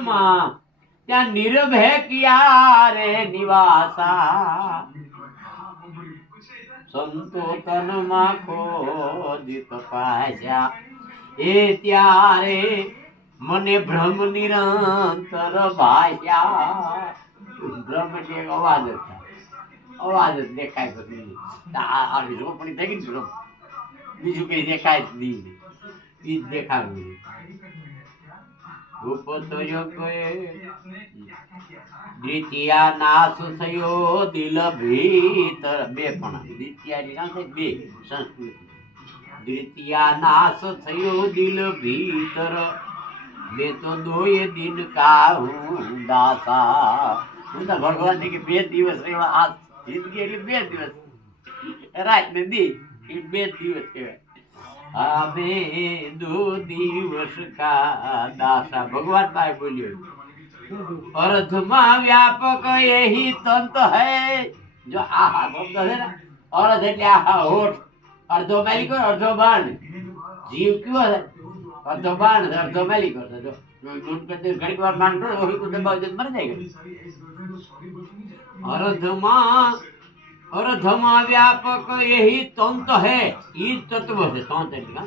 વનમાં ત્યાં નિર્ભય કિયા રે નિવાસા સંતો તનમાં ખોદિત પાછા એ ત્યારે મને ભ્રમ નિરંતર ભાષ્યા ભ્રમ એટલે એક અવાજ જ થાય અવાજ જ દેખાય પછી આ ઝોપડી થઈ ગઈ ભ્રમ બીજું કઈ દેખાય જ નહીં ઈ જ દેખાડવું રૂપ તોયો દ્વિતીયા નાશ થયો દિલ ભીતર બે પણ દ્વિતીયાની ના થાય બે સંસ્કૃતિ દ્વિતીયા નાશ થયો દિલ ભીતર બે તો દોય દિન કાહું દાસા હું તો ભગવાન કે 2 દિવસ એવા આ જિંદગી એટલે 2 દિવસ રાત ને દી એ 2 દિવસ કહેવાય અમે 2 દિવસ કા દાસા ભગવાન પાસે બોલ્યો અર્ધમાં વ્યાપક એહી તંત હૈ જો આ શબ્દ છે ને અર્ધ એટલે આ હોઠ અર્ધો મેલિકો અર્ધો બાણ જીવ કયો છે અર્ધો બાણ અર્ધો મેલિકો છે જો ઘડીક વાર બાણ કરો ઓહી કુદે બાજુ મરી જાય અર્ધમાં વ્યાપક એહી તંત હૈ ઈ તત્વ છે તંત એટલે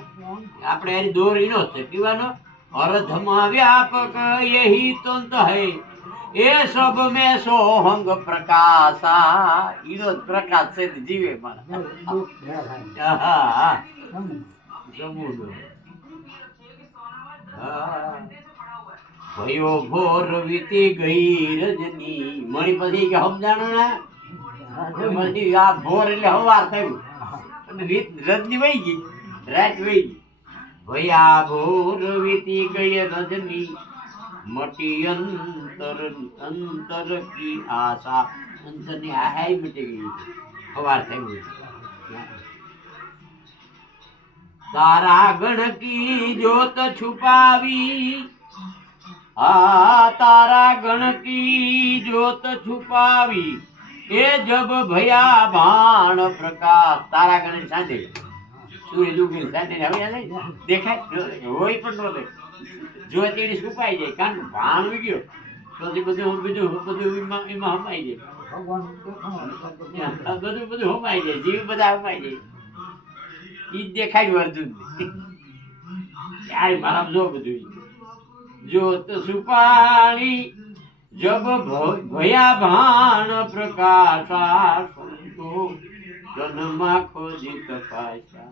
આપણે એની દોરીનો છે પીવાનો અર્ધમાં વ્યાપક એહી તંત હૈ એ સબ મેં સોહંગ પ્રકાશા ઈનો પ્રકાશ છે જીવે મારા ભયો ભોર વીતી ગઈ રજની મણી પછી કે સમજાણો ના પછી આ ભોર એટલે હવાર થયું રજની વહી ગઈ રાત વહી ગઈ ભયા ભોર વીતી ગઈ રજની મટી અંતર કી આશા અંતરની આશા મટી ગઈ હવાર થયું તારા ગણ કી જ્યોત છુપાવી તારા ગણ કી જ્યોત છુપાવી એ જબ ભયા ભાણ પ્રકાશ તારા ગણ સાંજે સૂર્ય ઉગી સાંજે હવે દેખાય હોય પણ ન દેખાય જો તેડી છુપાઈ જાય કારણ ભાણ ઉગ્યો તો બધું એમાં હમાઈ જાય બધું હમાઈ જાય જીવ બધા હમાઈ જાય ઈ જ દેખાડ્યું અર્જુન યાર મારા જો બધું જો તો સુપાણી જબ ભયા ભાણ પ્રકાશા સંતો જન્મા ખોજી તપાસા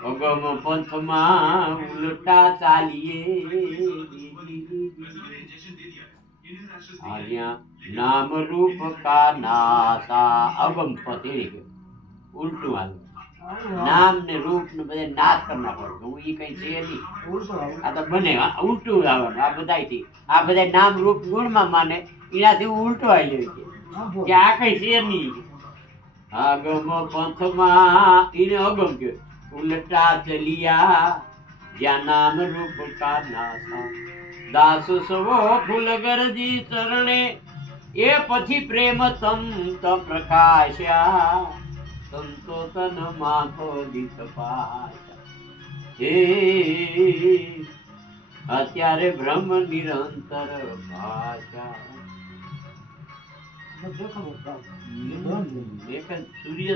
અગમ પંથમાં ઉલટા ચાલીએ આર્યા નામ રૂપ કા નાસા અગમ પથ ઉલટું આવ્યું નામ ને રૂપ ને બધે નાશ કરી નાખવાનું હું ઈ કઈ છે નહીં આ તો બને ઉલટું આવવાનું આ બધાથી આ બધા નામ રૂપ ગુણમાં માને એનાથી ઉલટું આવી જાય છે કે આ કઈ છે નહીં આગમ પંથમાં એને અગમ કયો ઉલટા ચલિયા જ્યાં નામ રૂપ કા નાસા દાસ સવો ફૂલ ગરજી ચરણે એ પછી પ્રેમ તંત પ્રકાશ્યા સંતો તન માખો દિત પાછા હે અત્યારે બ્રહ્મ નિરંતર ભાષા સૂર્ય